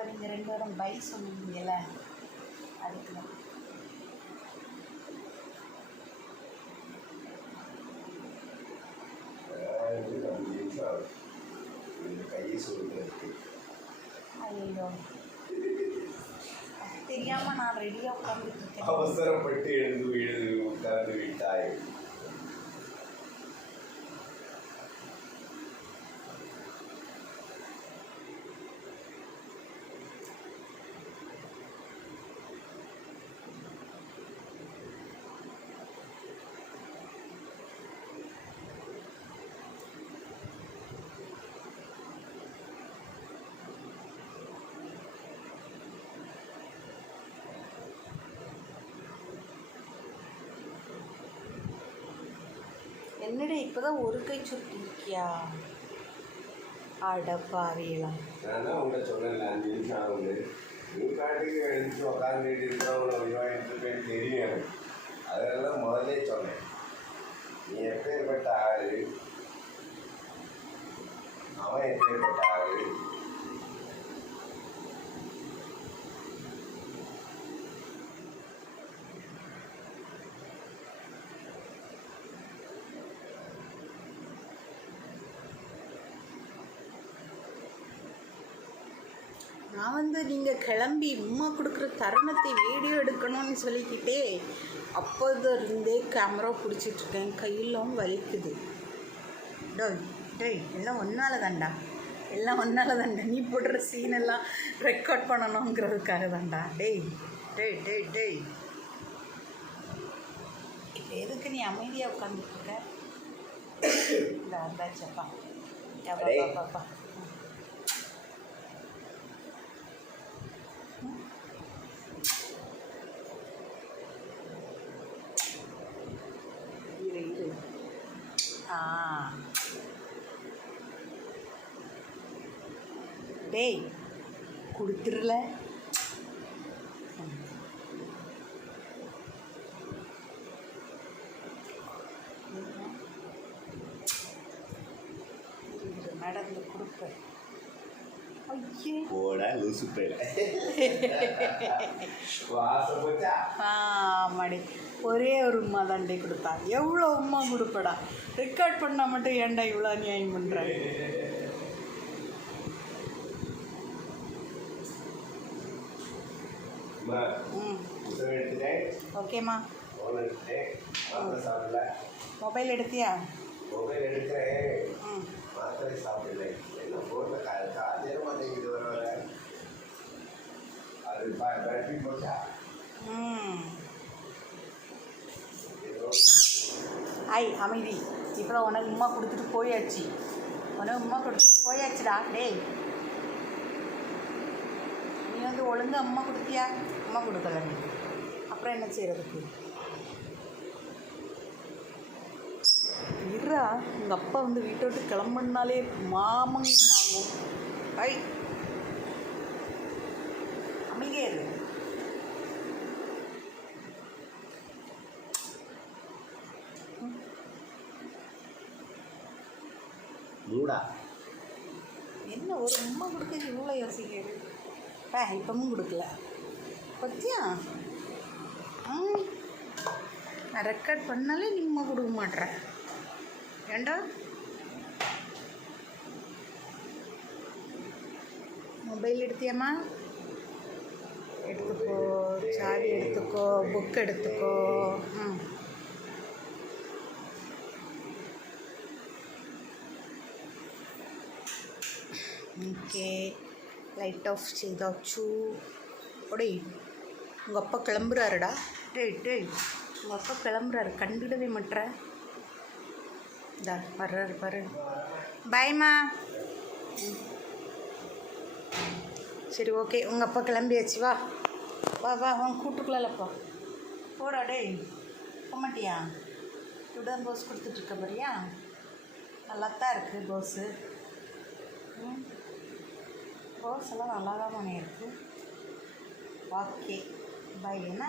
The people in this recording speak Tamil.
இப்போ நீங்கள் ரெண்டு பேரும் பை சொன்னீங்கல்ல? அதுக்கு தான். ஐயோ. தெரியாமல் நான் ரெடியா உட்காந்துட்டு இருக்கேன். அவசரப்பட்டு எழுந்து எழுந்து உட்கார்ந்து விட்டாய். என்னடி இப்போதான் ஒரு கை சுருட்டி இருக்கியா அடப்பாவியலாம் நான் தான் உங்கள்கிட்ட அஞ்சு நிமிஷம் ஆகுது நீ பாட்டுக்கு எழுந்து உட்காந்துட்டு இருக்கிறவங்கள விவாதித்துப்பேன்னு தெரியும் எனக்கு. அதெல்லாம் முதல்லே சொன்னேன். நீ எப்பேற்பட்ட ஆளு? அவன் எப்பேற்பட்ட ஆளு? நான் வந்து நீங்கள் கிளம்பி உமா கொடுக்குற தருணத்தை வீடியோ எடுக்கணும்னு சொல்லிக்கிட்டே அப்போது இருந்தே கேமரா பிடிச்சிட்ருக்கேன் கையெல்லாம் வலிக்குது. டோய் டேய் எல்லாம் ஒன்றால தாண்டா எல்லாம் ஒன்றால தான்டா. நீ போடுற சீன் எல்லாம் ரெக்கார்ட் பண்ணணுங்கிறதுக்காக தாண்டா டேய் டேய் டேய் டேய். இப்போ எதுக்கு நீ அமைதியாக உட்காந்துட்டு இருக்க? இந்த அந்தாச்சப்பா பாப்பா டேய் கொடுத்துருல நடந்து கொடுப்பேன் போடா லூசு போச்சா ஆமாடி ஒரே ஒரு உமா தாண்டி கொடுத்தா எவ்வளோ உமா கொடுப்படா ரெக்கார்ட் பண்ணால் மட்டும் ஏன்டா இவ்வளோ அநியாயம் பண்ணுற ஓகேம்மா மொபைல் எடுத்தியா மொபைல் எடுக்கிறேன் ம் மாத்திரை சாப்பிடல என்ன ஃபோனில் கால் காலேஜ மாட்டேங்குது வர வர அது பரப்பி போச்சா? ஐ அமைதி. இப்போ உனக்கு உமா கொடுத்துட்டு போயாச்சு. உனக்கு உமா கொடுத்துட்டு போயாச்சுடா. டேய். நீ வந்து ஒழுங்கா அம்மா கொடுத்தியா? அம்மா கொடுக்கல நீ. அப்புறம் என்ன செய்கிறதுக்கு உங்கள் அப்பா வந்து வீட்டை விட்டு கிளம்புனாலே மாமங்க வாங்கும் ஐ. அமைதியே இரு. மூடா. என்ன ஒரு உம்மா கொடுக்க இவ்வளோ யோசிக்கிறது பா இப்பவும் கொடுக்கல. பத்தியா? நான் ரெக்கார்ட் பண்ணாலே நீ உம்மா கொடுக்க மாட்ற. ஏண்டா மொபைல் எடுத்தியம்மா? எடுத்துக்கோ சாவி எடுத்துக்கோ புக் எடுத்துக்கோ. ம் ஓகே. லைட் ஆஃப் செய்தாச்சு. ஒடே உங்கள் அப்பா கிளம்புறாருடா. டேய் டேய் உங்கள் அப்பா கிளம்புறாரு. கண்டுடவே மாட்ற. இதா வர்றாரு பாரு. பயமா சரி ஓகே. உங்கள் அப்பா கிளம்பியாச்சு. வா. வா வா உன் கூட்டுக்குள்ளப்பா போடா டேய். போக மாட்டியா? இப்படிதான் போஸ் கொடுத்துட்ருக்க பாரியா? நல்லா தான் இருக்குது போஸு ம் எல்லாம் நல்லா தான் பண்ணியிருக்கு. ஓகே. பை என்ன?